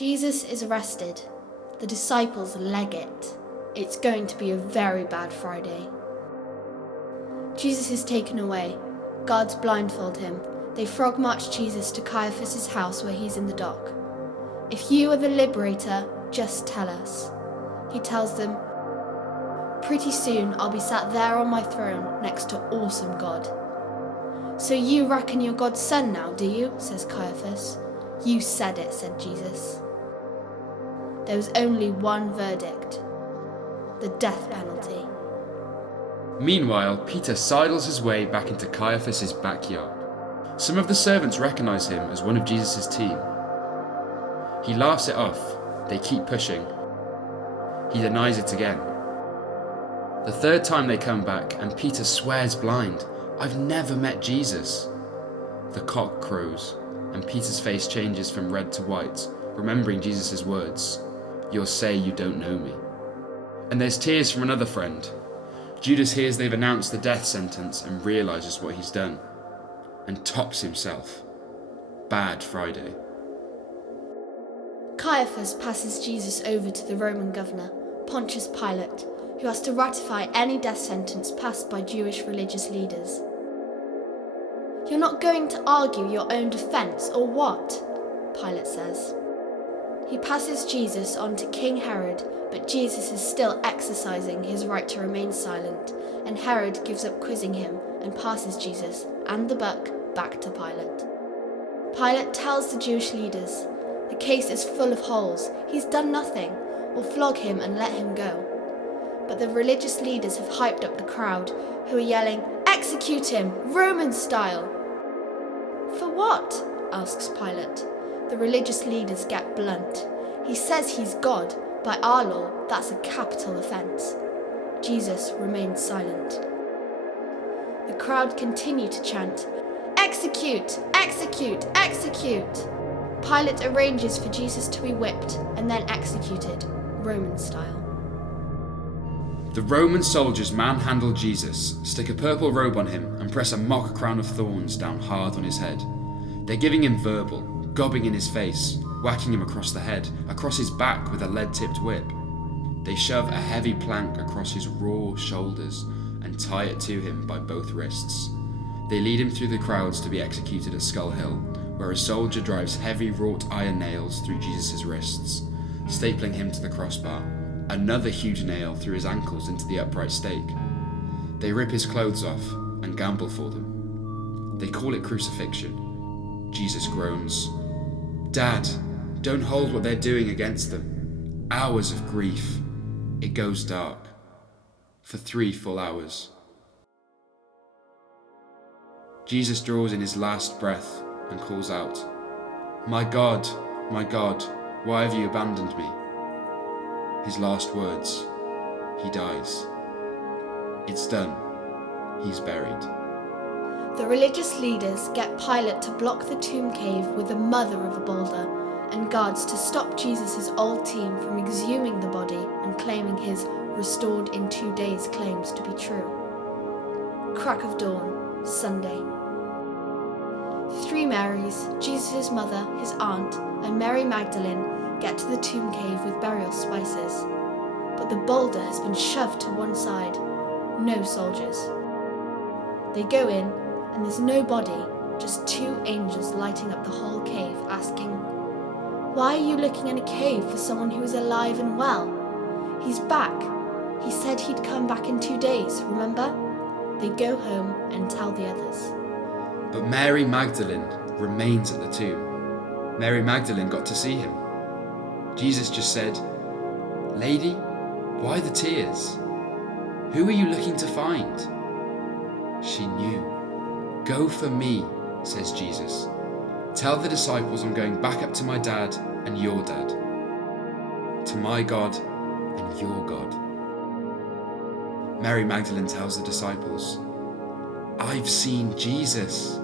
Jesus is arrested. The disciples leg it. It's going to be a very bad Friday. Jesus is taken away. Guards blindfold him. They frog march Jesus to Caiaphas' house where he's in the dock. "If you are the liberator, just tell us." He tells them, "Pretty soon I'll be sat there on my throne next to awesome God." "So you reckon you're God's son now, do you?" says Caiaphas. "You said it," said Jesus. There was only one verdict: the death penalty. Meanwhile, Peter sidles his way back into Caiaphas' backyard. Some of the servants recognize him as one of Jesus' team. He laughs it off. They keep pushing. He denies it again. The third time they come back, and Peter swears blind, "I've never met Jesus." The cock crows, and Peter's face changes from red to white, remembering Jesus' words, "You'll say you don't know me." And there's tears from another friend. Judas hears they've announced the death sentence and realizes what he's done, and tops himself. Bad Friday. Caiaphas passes Jesus over to the Roman governor, Pontius Pilate, who has to ratify any death sentence passed by Jewish religious leaders. "You're not going to argue your own defense, or what?" Pilate says. He passes Jesus on to King Herod, but Jesus is still exercising his right to remain silent, and Herod gives up quizzing him and passes Jesus and the buck back to Pilate. Pilate tells the Jewish leaders, "The case is full of holes. He's done nothing. We'll flog him and let him go." But the religious leaders have hyped up the crowd, who are yelling, "Execute him, Roman style!" "For what?" asks Pilate. The religious leaders get blunt. He says he's God. By our law, that's a capital offence. Jesus remains silent. The crowd continue to chant, "Execute! Execute! Execute!" Pilate arranges for Jesus to be whipped and then executed, Roman style. The Roman soldiers manhandle Jesus, stick a purple robe on him, and press a mock crown of thorns down hard on his head. They're giving him verbal, gobbing in his face, whacking him across the head, across his back with a lead-tipped whip. They shove a heavy plank across his raw shoulders and tie it to him by both wrists. They lead him through the crowds to be executed at Skull Hill, where a soldier drives heavy wrought iron nails through Jesus' wrists, stapling him to the crossbar, another huge nail through his ankles into the upright stake. They rip his clothes off and gamble for them. They call it crucifixion. Jesus groans, "Dad, don't hold what they're doing against them." Hours of grief. It goes dark. For 3 full hours. Jesus draws in his last breath and calls out, my God, why have you abandoned me?" His last words. He dies. It's done. He's buried. The religious leaders get Pilate to block the tomb cave with the mother of a boulder, and guards to stop Jesus' old team from exhuming the body and claiming his restored in 2 days claims to be true. Crack of dawn, Sunday. The 3 Marys, Jesus' mother, his aunt, and Mary Magdalene get to the tomb cave with burial spices. But the boulder has been shoved to one side. No soldiers. They go in, and there's no body, just 2 angels lighting up the whole cave, asking, "Why are you looking in a cave for someone who is alive and well? He's back. He said he'd come back in 2 days, remember?" They go home and tell the others. But Mary Magdalene remains at the tomb. Mary Magdalene got to see him. Jesus just said, "Lady, why the tears? Who are you looking to find?" She knew. "Go for me," says Jesus. "Tell the disciples I'm going back up to my dad and your dad. To my God and your God." Mary Magdalene tells the disciples, "I've seen Jesus."